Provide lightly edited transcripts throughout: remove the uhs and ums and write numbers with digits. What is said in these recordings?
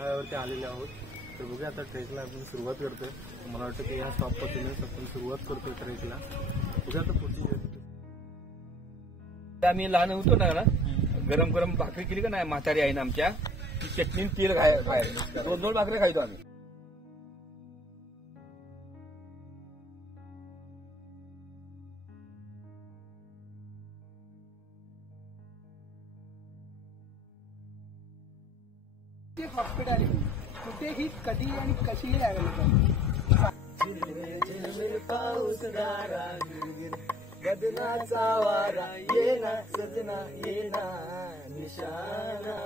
पन्हाळ्यावरती आलेले आहोत. तर बघूया आता ट्रेकला आपण सुरुवात करतोय. मला वाटतं की ह्या स्टॉपपासूनच आपण सुरुवात करतोय ट्रेकला. बघूया आता पुढची जर्नी. आम्ही लहान होतो ना, गरम गरम भाकरी केली का नाही म्हातारी आहे ना आमच्या, चटणी तेल खायला 2-2 भाकरी खायचो आम्ही. हॉस्पिटल कुठेही कधी आणि कशीही अवेलेबल. पाऊस दारा गगनाचा वारा येना सजना येना निशाना.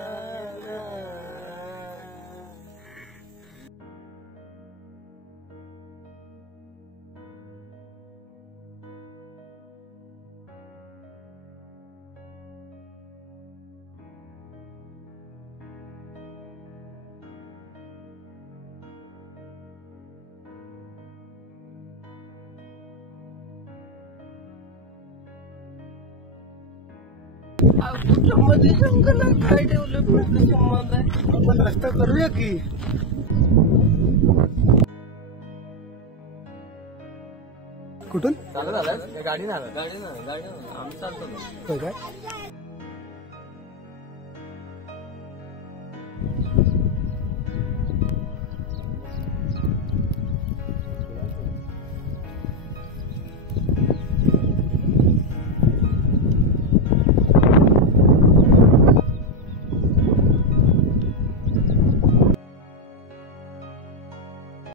मध्ये जंगलात काय डेव्हलपमेंट संबंध आहे? आपण रस्ता करूया की. कुठून चालत आलं गाडी ना आम्ही चालतो काय